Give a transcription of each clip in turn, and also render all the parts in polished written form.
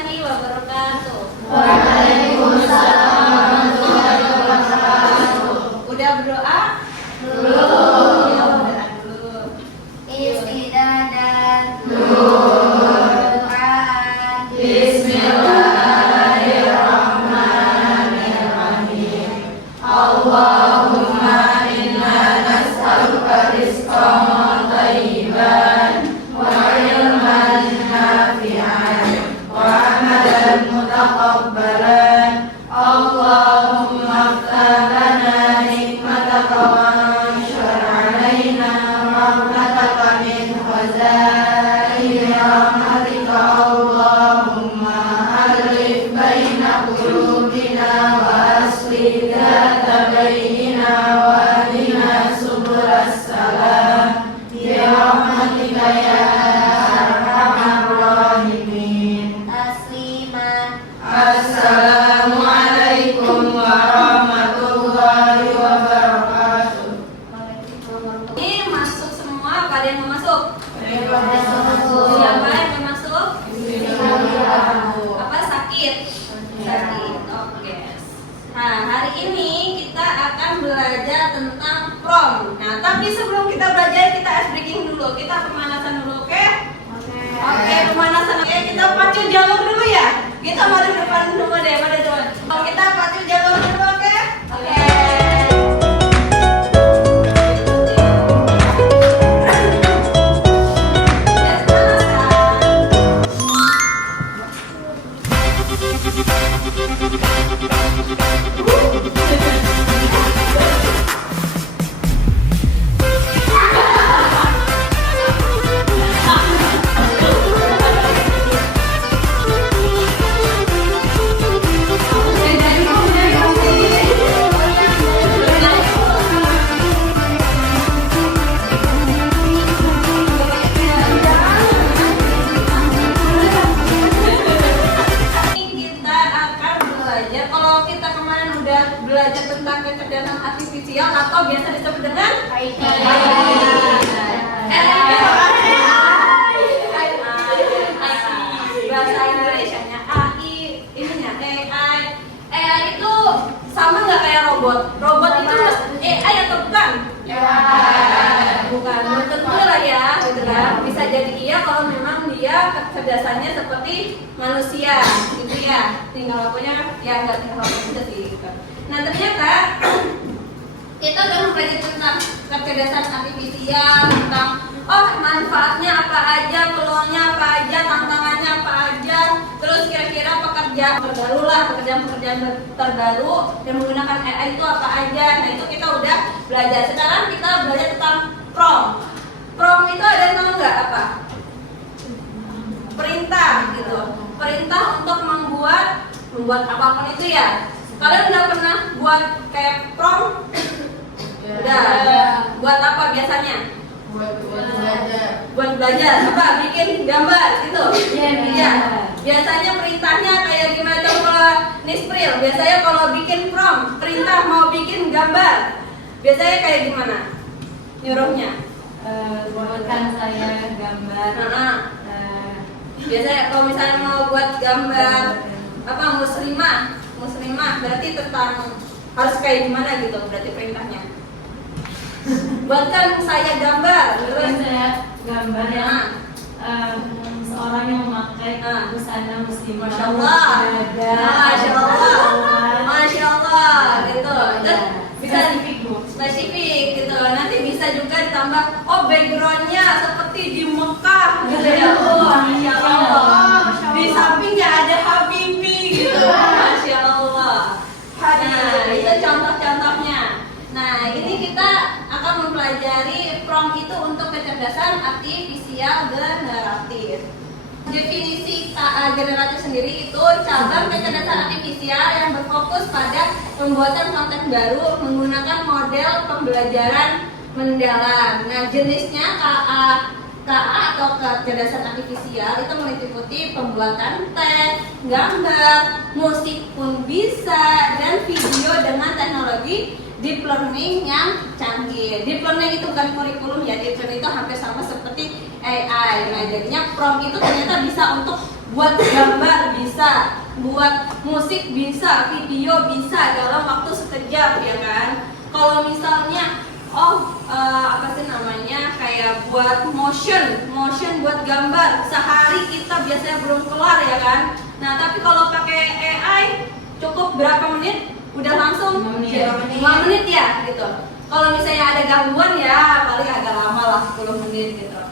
warahmatullahi wabarakatuh. Waalaikumsalam warahmatullahi wabarakatuh. Udah berdoa? Belum. Ya, berdoa dulu. Istidadan. Doaan. Bismillahirrahmanirrahim. Allahumma inna nas'aluka rizqan thayyiban wa ilman nafi'an wa amalan mutaqabbalan. Allahumma iftah lana nikmataka wa anshur alaina rahmataka min khazaini rahmatika. Allahumma alif baina qulubina wa aslih dhata bainina wa ahdina subulas salam bi rahmatika ya arhamar rahimin. Tasliman. Assalamualaikum warahmatullahi wabarakatuh. Ini masuk semua, apa ada yang mau masuk? Masuk. Siapa yang mau masuk? Bismillah. Apa sakit? Sakit. Oke. Nah, hari ini kita akan belajar tentang prom. Nah, tapi sebelum kita belajar kita ice breaking dulu. Kita pemanasan dulu, oke? Oke, pemanasan. Oke, kita pacu jalur dulu ya. Kita mau di depan dulu deh, pada teman. Kita pacu jalur dulu, oke? Oke. Kita akan belajar, kalau kita kemarin udah belajar tentang kecerdasan artifisial atau biasa disebut dengan bahasa Indonesianya AI, ininya AI. AI itu sama nggak kayak robot? Robot itu AI atau bukan? Bukan, belum tentu lah ya, gitu kan. Bisa jadi iya kalau memang dia kecerdasannya seperti manusia, gitu ya. Tinggal lakunya ya nggak tinggal lakunya sih. Gitu. Nah ternyata kita udah mempelajari tentang kecerdasan artifisial, tentang manfaatnya apa aja, peluangnya apa aja, tantangannya apa aja, terus kira-kira pekerjaan terbaru lah, pekerjaan-pekerjaan terbaru yang menggunakan AI itu apa aja. Nah itu kita udah belajar. Sekarang kita belajar tentang prompt. Prompt itu ada yang tahu nggak apa? Perintah gitu. Perintah untuk membuat apapun itu ya. Kalian udah pernah buat kayak prompt? Udah. Buat apa biasanya? Buat belajar. Apa? Bikin gambar gitu. Iya. Biasanya perintahnya kayak gimana? Coba kalau Nispril, biasanya kalau bikin prompt, perintah mau bikin gambar, biasanya kayak gimana? Nyuruhnya? Buatkan saya gambar. Biasanya kalau misalnya mau buat gambar apa muslimah berarti tentang harus kayak gimana gitu berarti perintahnya. Buatkan saya gambar, terus saya gambar yang seorang yang memakai busana muslimah. Masya Allah, Masya Allah, Masya Allah gitu. Terus bisa spesifik gitu. Nanti bisa juga ditambah backgroundnya seperti di Mekah gitu ya. Masya Allah. Di sampingnya ada Habibie gitu. Masya Allah. Nah itu contoh-contohnya. Nah ini kita akan mempelajari prompt itu untuk kecerdasan artifisial generatif. Definisi KA generatif sendiri itu cabang kecerdasan artifisial yang berfokus pada pembuatan konten baru menggunakan model pembelajaran mendalam. Nah jenisnya KA atau kecerdasan artifisial itu meliputi pembuatan teks, gambar, musik pun bisa, dan video dengan teknologi deep learning yang canggih. Deep learning itu bukan kurikulum ya, deep learning itu hampir sama seperti AI. Nah jadinya prompt itu ternyata bisa untuk buat gambar bisa, buat musik bisa, video bisa dalam waktu sekejap ya kan. Kalau misalnya apa sih namanya, kayak buat motion buat gambar sehari kita biasanya belum kelar ya kan. Nah tapi kalau pakai AI cukup berapa menit udah langsung 5 menit. 5 menit ya gitu. Kalau misalnya ada gangguan ya paling agak lama lah 10 menit gitu.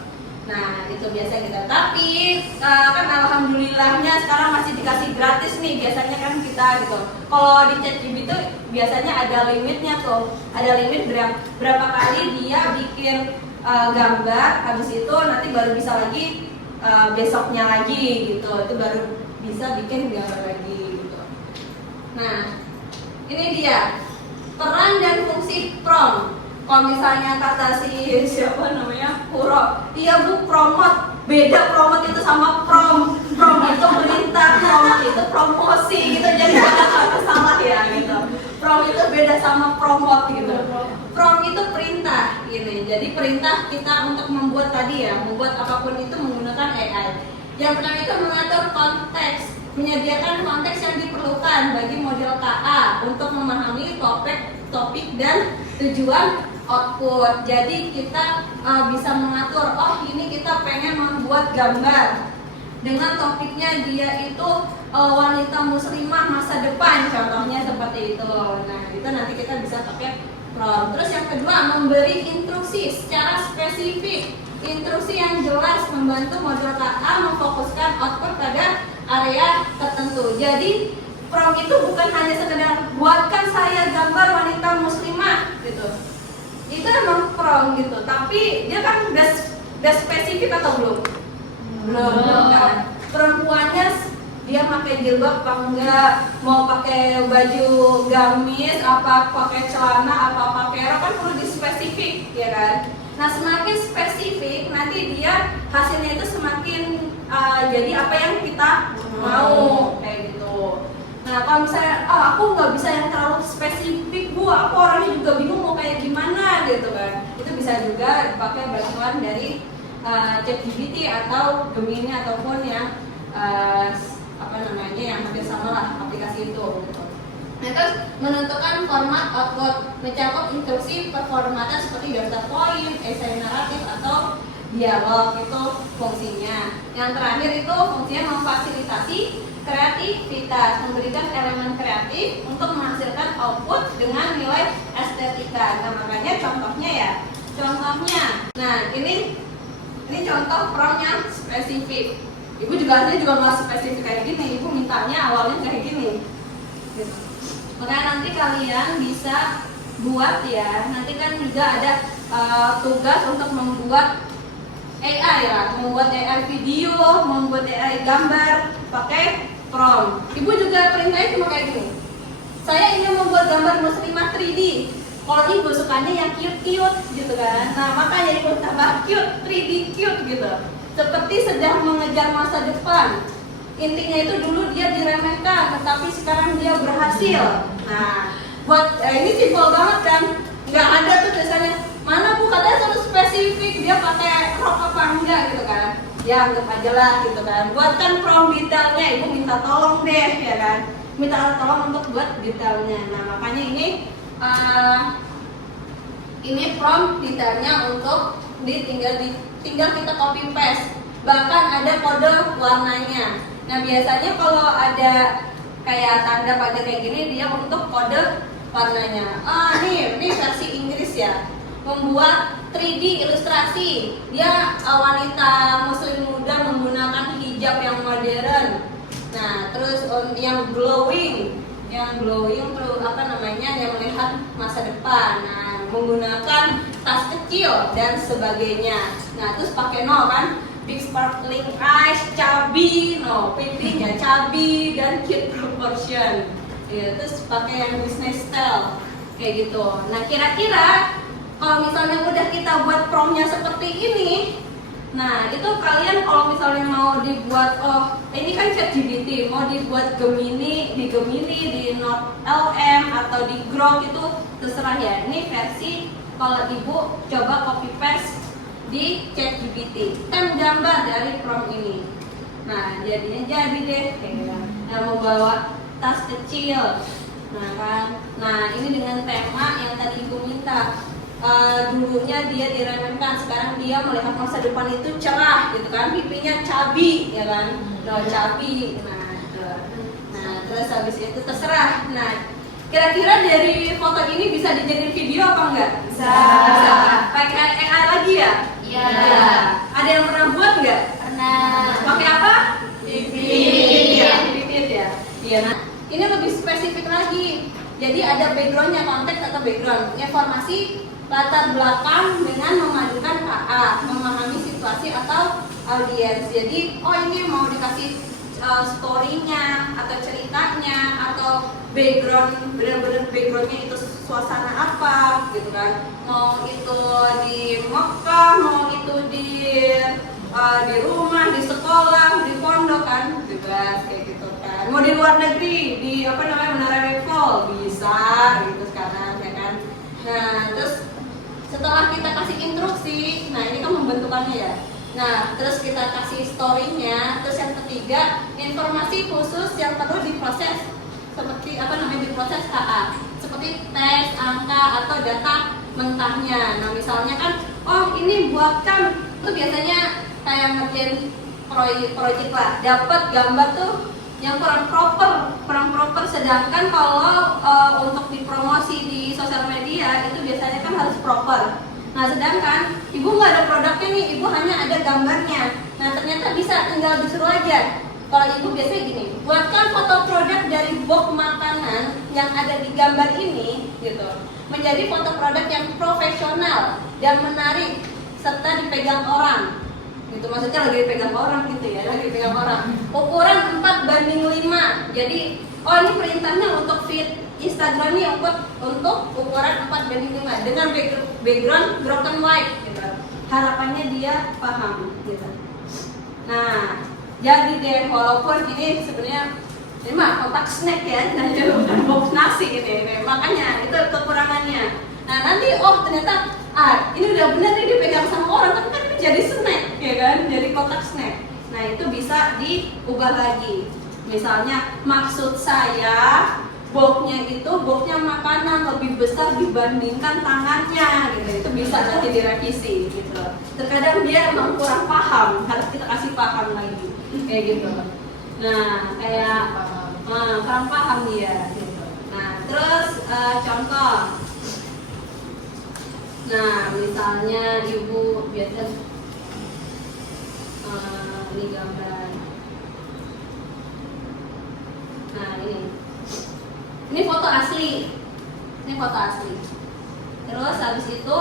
Nah itu biasanya gitu. Tapi kan alhamdulillahnya sekarang masih dikasih gratis nih. Biasanya kan kita gitu, kalau di ChatGPT itu biasanya ada limitnya tuh. Ada limit berapa kali dia bikin gambar. Habis itu nanti baru bisa lagi besoknya lagi gitu. Itu baru bisa bikin gambar lagi gitu. Nah ini dia peran dan fungsi prompt. Kalau misalnya kata siapa namanya Puro, iya bu, promote. Beda promote itu sama prom itu perintah, promote itu promosi gitu. Jadi jangan salah ya gitu. Prom itu beda sama promote gitu. Prom itu perintah gini. Jadi perintah kita untuk membuat tadi ya, membuat apapun itu menggunakan AI. Yang pertama itu mengatur konteks, menyediakan konteks yang diperlukan bagi model KA untuk memahami topik dan tujuan output. Jadi kita bisa mengatur, oh ini kita pengen membuat gambar dengan topiknya dia itu wanita muslimah masa depan, contohnya seperti itu. Nah itu nanti kita bisa pakai prompt. Terus yang kedua, memberi instruksi secara spesifik, instruksi yang jelas membantu model KA memfokuskan output pada area tertentu. Jadi prompt itu bukan hanya sekedar buatkan saya gambar wanita muslimah gitu. Itu emang prompt gitu, tapi dia kan udah spesifik atau belum? Belum kan. Perempuannya dia pakai jilbab apa enggak, mau pakai baju gamis apa pakai celana apa pakai rok, kan perlu dispesifik ya kan. Nah semakin spesifik nanti dia hasilnya itu semakin jadi apa yang kita mau kayak gitu. Nah kalau misalnya aku nggak bisa yang terlalu spesifik bu, aku orangnya juga bingung mau kayak gimana gitu kan, itu bisa juga dipakai bantuan dari ChatGPT atau Gemini ataupun yang apa namanya yang hampir sama lah aplikasi itu gitu. Nah terus menentukan format output, mencakup instruksi performatan seperti daftar poin, esai naratif atau dialog, itu fungsinya. Yang terakhir itu fungsinya memfasilitasi kreativitas, memberikan elemen kreatif untuk menghasilkan output dengan nilai estetika. Nah makanya contohnya ya, nah ini contoh prompt yang spesifik. Ibu juga aslinya juga nggak spesifik kayak gini, ibu mintanya awalnya kayak gini gitu. Makanya nanti kalian bisa buat ya, nanti kan juga ada tugas untuk membuat AI ya, membuat AI video, membuat AI gambar pakai prompt. Ibu juga perintahnya cuma kayak gini, saya ingin membuat gambar muslimah 3D. Kalau ibu sukanya yang cute-cute gitu kan, nah makanya ibu tambah cute, 3D cute gitu, seperti sedang mengejar masa depan. Intinya itu dulu dia diremehkan, tetapi sekarang dia berhasil. Nah, buat ini simpel banget kan, nggak ada tuh biasanya mana bu katanya satu spesifik dia pakai rok apa enggak gitu kan. Ya anggap aja lah gitu kan. Buatkan prompt detailnya, ibu minta tolong deh ya kan. Minta tolong untuk buat detailnya. Nah makanya ini prompt detailnya untuk tinggal kita copy paste. Bahkan ada kode warnanya. Nah biasanya kalau ada kayak tanda pada kayak gini dia untuk kode warnanya. Ini versi Inggris ya. Membuat 3D ilustrasi. Dia wanita muslim muda menggunakan hijab yang modern. Nah, terus yang glowing terus apa namanya, yang melihat masa depan. Nah, menggunakan tas kecil dan sebagainya. Nah, terus pakai no kan, big sparkling eyes, chubby, no, pipinya chubby dan cute proportion. Ya, terus pakai yang business style kayak gitu. Nah, kira-kira kalau misalnya udah kita buat promptnya seperti ini, nah itu kalian kalau misalnya mau dibuat, ini kan ChatGPT, mau dibuat di Gemini, di NoteLM atau di Grok itu terserah ya. Ini versi kalau ibu coba copy paste di ChatGPT, kan gambar dari prompt ini. Nah, jadinya jadi deh kayak gitu. Nah, membawa tas kecil. Nah kan, nah ini dengan tema yang tadi ibu minta. Dulunya dia diremehkan, sekarang dia melihat masa depan itu cerah gitu kan, pipinya cabi ya kan, cabi. Nah terus habis itu terserah. Nah kira-kira dari foto ini bisa dijadiin video apa enggak? Bisa. Pakai AI lagi ya? Iya. Ada yang pernah buat nggak? Pernah. Pakai apa? Bibit. Bibit ya. Iya. Nah, ini lebih spesifik lagi. Jadi ada backgroundnya, konteks atau background, informasi latar belakang dengan memadukan KA, memahami situasi atau audiens. Jadi, oh ini mau dikasih story-nya atau ceritanya atau background, benar-benar backgroundnya itu suasana apa gitu kan, mau itu di Mekah, mau itu di rumah, di sekolah, di pondok kan, bebas kayak gitu kan. Mau di luar negeri, di apa namanya Menara Eiffel bisa gitu sekarang ya kan. Nah terus setelah kita kasih instruksi, nah ini kan pembentukannya ya. Nah terus kita kasih story-nya, terus yang ketiga informasi khusus yang perlu diproses seperti apa namanya diproses KA, seperti teks, angka atau data mentahnya. Nah misalnya kan, oh ini buatkan itu biasanya kayak ngerjain proyek lah, dapat gambar tuh yang kurang proper. Sedangkan kalau untuk dipromosi di sosial media itu biasanya kan harus proper. Nah sedangkan ibu nggak ada produknya nih, ibu hanya ada gambarnya. Nah ternyata bisa tinggal disuruh aja. Kalau ibu biasanya gini, buatkan foto produk dari box makanan yang ada di gambar ini gitu, menjadi foto produk yang profesional dan menarik serta dipegang orang. Gitu maksudnya lagi dipegang orang gitu ya, lagi dipegang orang. Ukuran 4:5. Jadi, oh ini perintahnya untuk feed Instagram ini untuk ukuran 4:5 dengan background broken white gitu. Harapannya dia paham gitu. Nah, jadi deh walaupun ini sebenarnya ini mah kotak snack ya, nah itu bukan box nasi ini, makanya itu kekurangannya. Nah nanti oh ternyata ini udah benar nih dipegang sama orang, tapi kan ini jadi snack ya kan, jadi kotak snack. Nah itu bisa diubah lagi. Misalnya maksud saya boxnya makanan lebih besar dibandingkan tangannya gitu, itu bisa nanti direvisi gitu. Terkadang dia emang kurang paham, harus kita kasih paham lagi kayak gitu. Nah kayak kurang paham dia gitu. Nah terus contoh, nah misalnya ibu biasa ini gambar, nah ini foto asli, terus habis itu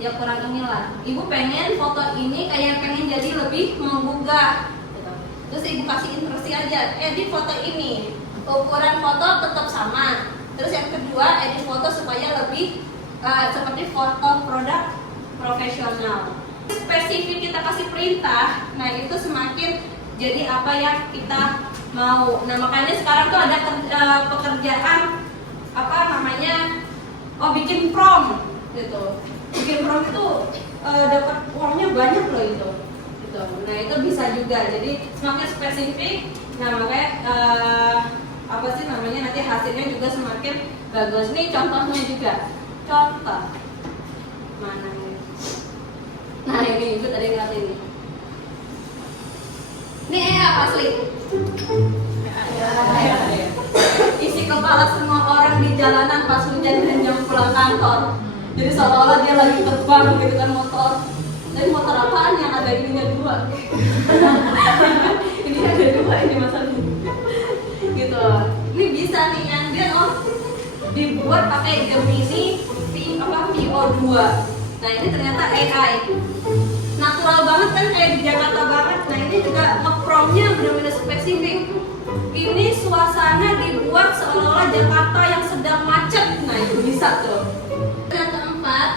ya kurang inilah, ibu pengen foto ini kayak pengen jadi lebih menggugah gitu. Terus ibu kasih instruksi aja, edit foto ini, ukuran foto tetap sama, terus yang kedua edit foto supaya lebih seperti foto produk profesional. Spesifik kita kasih perintah, nah itu semakin jadi apa yang kita mau. Nah makanya sekarang tuh ada pekerjaan apa namanya, bikin prompt gitu. Bikin prompt itu dapat uangnya banyak loh itu gitu. Nah itu bisa juga, jadi semakin spesifik, nah makanya apa sih namanya, nanti hasilnya juga semakin bagus. Nih contohnya juga, contoh mana ini, nah ini ibu tadi ngeliat ini asli. Isi kepala semua orang di jalanan pas hujan dan jam pulang kantor. Jadi seolah-olah dia lagi terbang gitu kan motor. Tapi motor apaan yang ada ininya 2? Ini ada 2 ini masalahnya. Gitu. Ini bisa nih yang dia dibuat pakai Gemini VO2. Nah ini ternyata AI. Natural banget kan, kayak di Jakarta banget. Nah ini juga nge-prompt-nya benar-benar spesifik. Ini suasana dibuat seolah-olah Jakarta yang sedang macet. Nah itu bisa tuh. Yang keempat,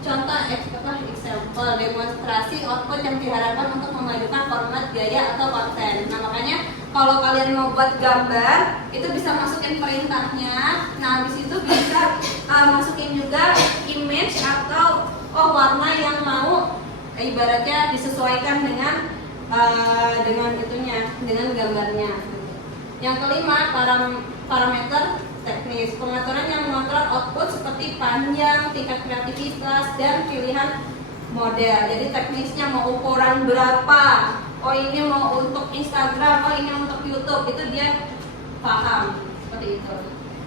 contoh example demonstrasi output yang diharapkan untuk memajukan format gaya atau konten. Nah makanya kalau kalian mau buat gambar, itu bisa masukin perintahnya. Nah habis itu bisa masukin juga image atau warna yang mau ibaratnya disesuaikan dengan dengan itunya, dengan gambarnya. Yang kelima, parameter teknis, pengaturan yang mengontrol output seperti panjang, tingkat kreativitas, dan pilihan model. Jadi teknisnya mau ukuran berapa, oh ini mau untuk Instagram, oh ini untuk YouTube, itu dia paham seperti itu.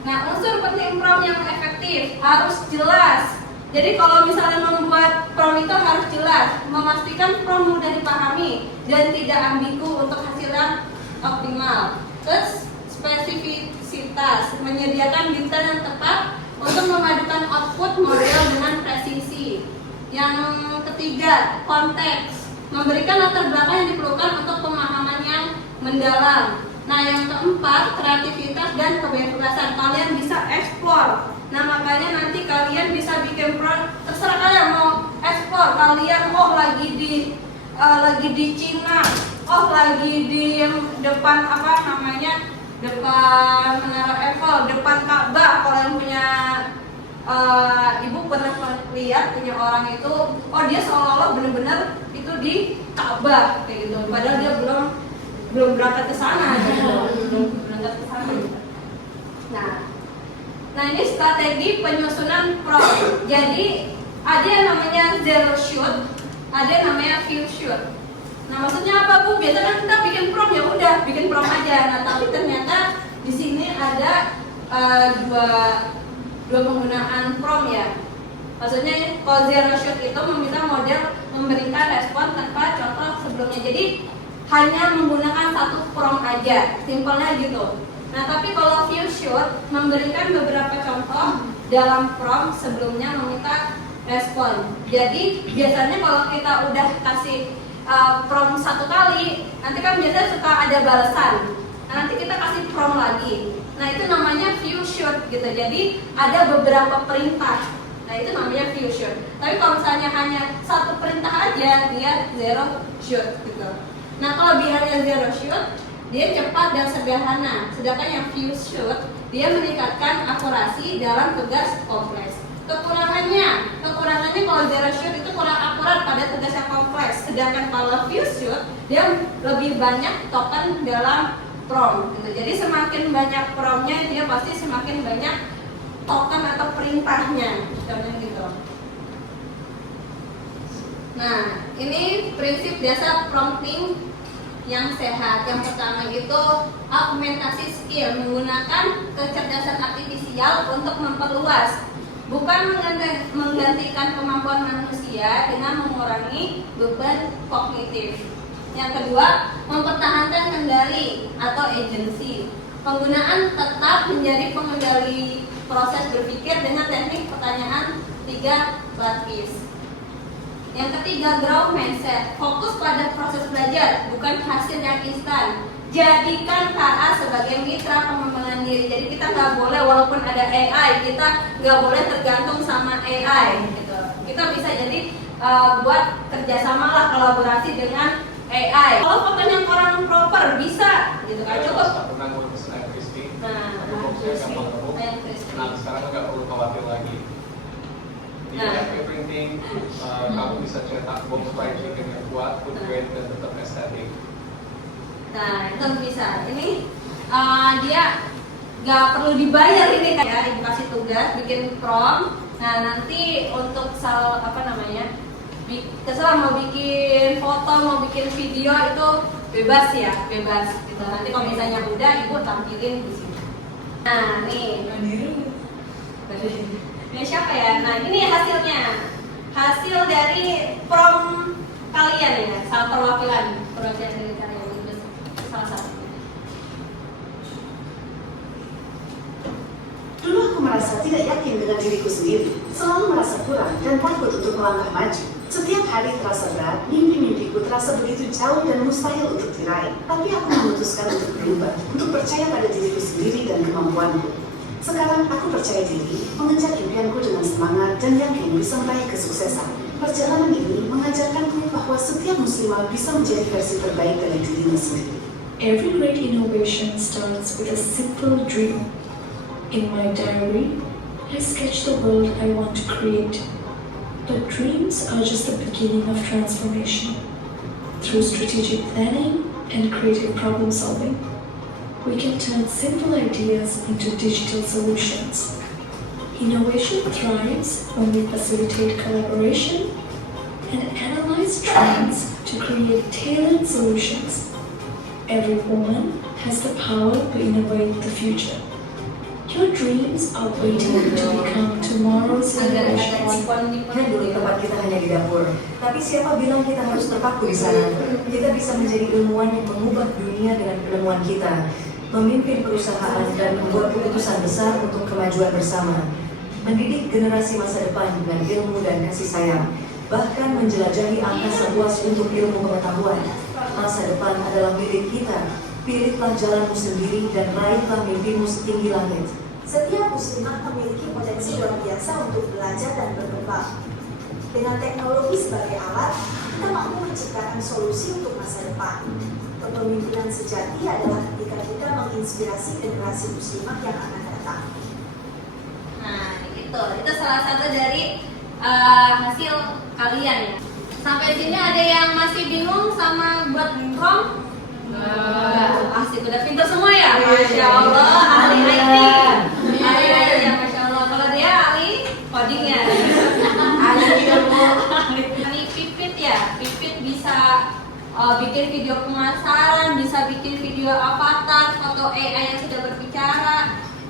Nah, unsur penting prompt yang efektif harus jelas. Jadi kalau misalnya membuat prompt itu harus jelas, memastikan prompt mudah dipahami dan tidak ambigu untuk hasil yang optimal. Terus spesifisitas, menyediakan detail yang tepat untuk memadukan output model dengan presisi. Yang ketiga, konteks, memberikan latar belakang yang diperlukan untuk pemahaman yang mendalam. Nah, yang keempat, kreativitas dan kebebasan, kalian bisa explore. Nah, makanya nanti kalian bisa bikin terserah kalian mau explore. Kalian lagi di Cina, lagi di depan depan Menara Eiffel, depan Ka'bah. Kalau yang punya ibu pernah lihat punya orang itu, dia seolah-olah benar-benar itu di Ka'bah kayak gitu. Padahal dia belum berangkat ke sana gitu. belum berangkat ke sana. Nah ini strategi penyusunan prompt. Jadi ada yang namanya zero shoot, ada yang namanya few shoot. Nah, maksudnya apa, Bu? Biasanya kan kita bikin prompt, ya udah bikin prompt aja. Nah, tapi ternyata di sini ada dua penggunaan prompt ya. Maksudnya kalau zero shoot itu meminta model memberikan respon tanpa contoh sebelumnya. Jadi hanya menggunakan satu prompt aja, simpelnya gitu. Nah, tapi kalau few shoot memberikan beberapa contoh dalam prompt sebelumnya meminta respon. Jadi biasanya kalau kita udah kasih prompt satu kali, nanti kan biasanya suka ada balasan. Nah, nanti kita kasih prompt lagi. Nah, itu namanya few shoot gitu. Jadi ada beberapa perintah. Nah, itu namanya few shoot. Tapi kalau misalnya hanya satu perintah aja, dia zero shoot gitu. Nah, kelebihannya zero shoot, dia cepat dan sederhana. Sedangkan yang few shoot, dia meningkatkan akurasi dalam tugas kompleks. Kekurangannya kalau zero shoot itu kurang akurat pada tugas yang kompleks. Sedangkan kalau few shoot, dia lebih banyak token dalam prompt gitu. Jadi semakin banyak promptnya, dia pasti semakin banyak token atau perintahnya, contohnya gitu. Nah, ini prinsip dasar prompting yang sehat. Yang pertama itu augmentasi skill, menggunakan kecerdasan artifisial untuk memperluas, bukan menggantikan kemampuan manusia dengan mengurangi beban kognitif. Yang kedua, mempertahankan kendali atau agency. Penggunaan tetap menjadi pengendali proses berpikir dengan teknik pertanyaan 3 lapis. Yang ketiga, growth mindset, fokus pada proses belajar, bukan hasil yang instan. Jadikan KA sebagai mitra pengembangan diri. Jadi kita nggak boleh, walaupun ada AI, kita nggak boleh tergantung sama AI gitu. Kita bisa jadi buat kerjasama lah, kolaborasi dengan AI. Kalau fotonya orang proper bisa gitu kan, cukup. Nah, sekarang nggak perlu khawatir lagi. Di FP printing, kamu bisa cetak box writing yang kuat, food grade dan tetap estetik. Nah, itu bisa. Ini dia nggak perlu dibayar ini kan ya, ibu kasih tugas bikin prompt. Nah, nanti untuk terserah mau bikin foto, mau bikin video itu bebas ya, bebas gitu. Nanti kalau misalnya udah, ibu tampilin di sini. Nah, nih. Ini siapa ya? Nah, ini hasilnya. Hasil dari prompt kalian ya, salah perwakilan dari kalian itu salah satu. Dulu aku merasa tidak yakin dengan diriku sendiri, selalu merasa kurang dan takut untuk melangkah maju. Setiap hari terasa berat, mimpi-mimpiku terasa begitu jauh dan mustahil untuk diraih. Tapi aku memutuskan untuk berubah, untuk percaya pada diriku sendiri dan kemampuanku. Sekarang aku percaya diri, mengejar impianku dengan semangat dan yakin bisa meraih kesuksesan. Perjalanan ini mengajarkanku bahwa setiap muslimah bisa menjadi versi terbaik dari dirinya sendiri. Every great innovation starts with a simple dream. In my diary, I sketch the world I want to create. But dreams are just the beginning of transformation. through strategic planning and creative problem solving. We can turn simple ideas into digital solutions. Innovation thrives when we facilitate collaboration and analyze trends to create tailored solutions. Every woman has the power to innovate the future. Your dreams are waiting to become tomorrow's Agak-agak innovations. Kan dulu tempat kita hanya di dapur, tapi siapa bilang kita harus terpaku di sana? Kita bisa menjadi ilmuwan yang mengubah dunia dengan penemuan kita, memimpin perusahaan dan membuat keputusan besar untuk kemajuan bersama, mendidik generasi masa depan dengan ilmu dan kasih sayang, bahkan menjelajahi angkasa luas untuk ilmu pengetahuan. Masa depan adalah milik kita. Pilihlah jalanmu sendiri dan raihlah mimpimu setinggi langit. Setiap muslimah memiliki potensi luar biasa untuk belajar dan berkembang. Dengan teknologi sebagai alat, kita mampu menciptakan solusi untuk masa depan. Kepemimpinan sejati adalah ketika kita menginspirasi generasi muslimah yang akan datang. Nah, itu salah satu dari hasil kalian ya. Sampai sini ada yang masih bingung sama buat prom? Asik, udah pintar semua ya? Masya Allah, ahli IT. Ahli IT ya, Masya Allah. Kalau dia ahli coding ya. Ahli ilmu. Ahli Pipit ya, Pipit bisa bikin video pemasaran, bisa bikin video avatar, foto AI yang sudah berbicara,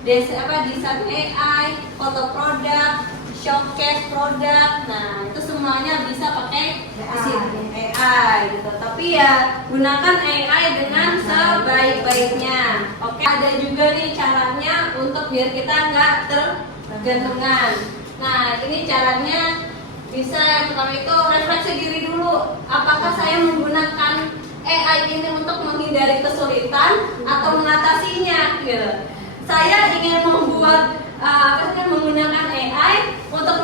desain AI, foto produk, showcase produk. Nah, itu semuanya bisa pakai mesin AI gitu. Tapi ya gunakan AI dengan sebaik-baiknya. Oke, ada juga nih caranya untuk biar kita nggak tergantungan. Nah, ini caranya bisa yang pertama itu refleksi diri dulu. Apakah saya menggunakan AI ini untuk menghindari kesulitan atau mengatasinya? Gitu. Saya ingin membuat menggunakan AI untuk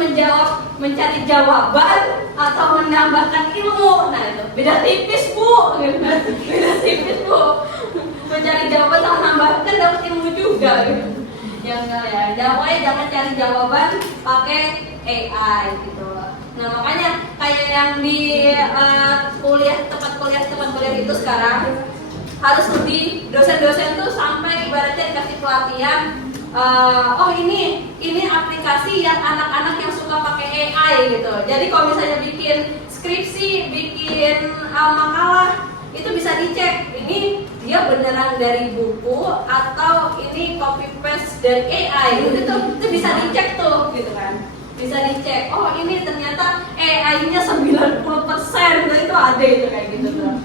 mencari jawaban atau menambahkan ilmu. Nah, itu beda tipis bu, beda tipis bu. Mencari jawaban sama menambahkan dapat ilmu juga gitu. Ya enggak ya, jangan cari jawaban pakai AI gitu. Nah, makanya kayak yang di tempat kuliah itu sekarang harus lebih dosen-dosen tuh sampai ibaratnya dikasih pelatihan. Oh ini aplikasi yang anak-anak yang suka pakai AI gitu. Jadi kalau misalnya bikin skripsi, bikin makalah, itu bisa dicek ini dia beneran dari buku atau ini copy paste dari AI. Itu bisa dicek tuh gitu kan. Bisa dicek. Oh ini ternyata AI-nya 90%, itu ada itu kayak gitu tuh.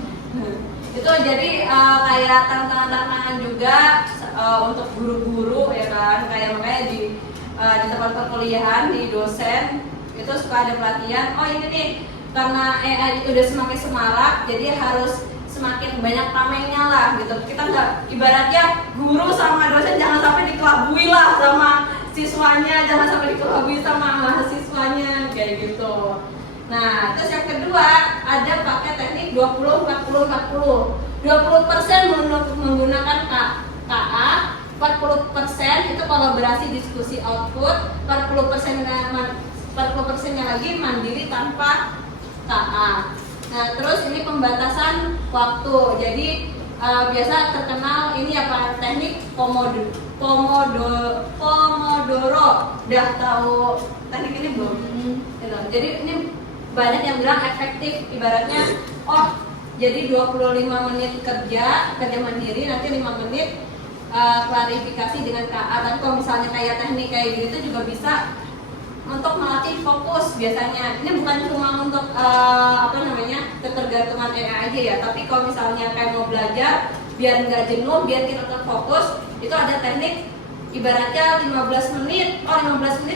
Itu jadi kayak tantangan-tantangan juga untuk guru-guru ya kan, kayak makanya di tempat perkuliahan, di dosen itu suka ada pelatihan. Oh ini nih karena AI itu udah semakin semarak, jadi harus semakin banyak tamengnya lah gitu. Kita nggak, ibaratnya guru sama dosen jangan sampai dikelabui lah sama siswanya, jangan sampai dikelabui sama mahasiswanya kayak gitu. Nah, terus yang kedua ada pakai teknik 20-40-40. 20% menggunakan KA, 40% itu kolaborasi diskusi output, 40%-nya lagi mandiri tanpa KA. Nah, terus ini pembatasan waktu. Jadi biasa terkenal ini apa teknik Pomodoro. Udah tahu teknik ini belum? Gitu. Jadi ini banyak yang bilang efektif, ibaratnya jadi 25 menit kerja mandiri, nanti 5 menit klarifikasi dengan KA. Tapi kalau misalnya kayak teknik kayak gitu juga bisa untuk melatih fokus biasanya. Ini bukan cuma untuk ketergantungan AI aja ya, tapi kalau misalnya kayak mau belajar biar nggak jenuh, biar kita tetap fokus, itu ada teknik ibaratnya 15 menit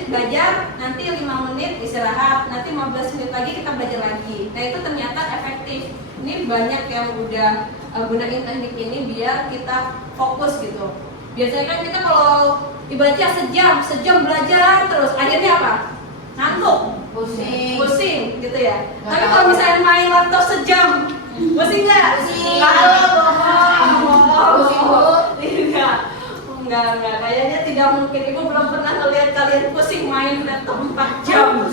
belajar, nanti 5 menit istirahat, nanti 15 menit lagi kita belajar lagi. Nah itu ternyata efektif. Ini banyak yang udah gunain teknik ini biar kita fokus gitu. Biasanya kan kita kalau ibaratnya sejam belajar terus, akhirnya apa? Ngantuk, pusing gitu ya. Tapi kalau misalnya main laptop sejam, pusing nggak? Enggak, kayaknya tidak mungkin. Ibu belum pernah ngeliat kalian pusing main laptop 4 jam.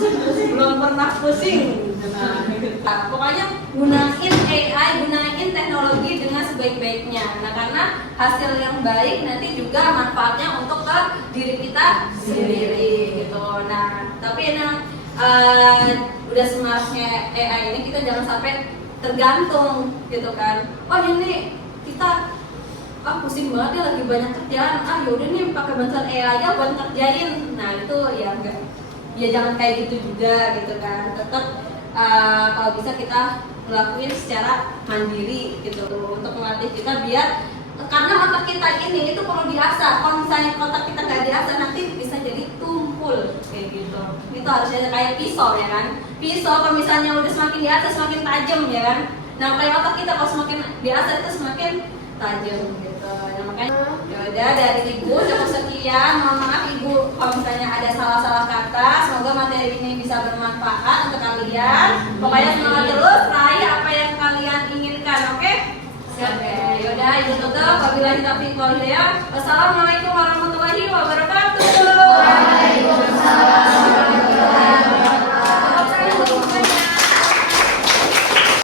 Belum pernah pusing. Nah, pokoknya gunain AI, gunain teknologi dengan sebaik-baiknya. Nah, karena hasil yang baik nanti juga manfaatnya untuk ke diri kita sendiri gitu. Nah, tapi udah smartnya AI ini kita jangan sampai tergantung gitu kan. Oh ini kita pusing banget ya, lagi banyak kerjaan, yaudah nih pakai bantuan AI aja buat ngerjain. Nah itu ya enggak, ya jangan kayak gitu juga gitu kan. Tetap kalau bisa kita ngelakuin secara mandiri gitu untuk melatih kita biar, karena otak kita ini itu perlu diasah. Kalau misalnya otak kita nggak diasah nanti bisa jadi tumpul kayak gitu. Itu harusnya kayak pisau ya kan. Pisau kalau misalnya udah semakin diasah semakin tajam ya kan. Nah kayak otak kita kalau semakin diasah itu semakin tajam gitu. Nah makanya yaudah dari ibu cukup sekian. Mohon maaf ibu kalau misalnya ada salah-salah kata. Semoga materi ini bisa bermanfaat untuk kalian. Pokoknya semangat terus, raih apa yang kalian inginkan, oke? Oke, yaudah ibu tutup. Wabillahi taufiq wal hidayah. Wassalamualaikum warahmatullahi wabarakatuh.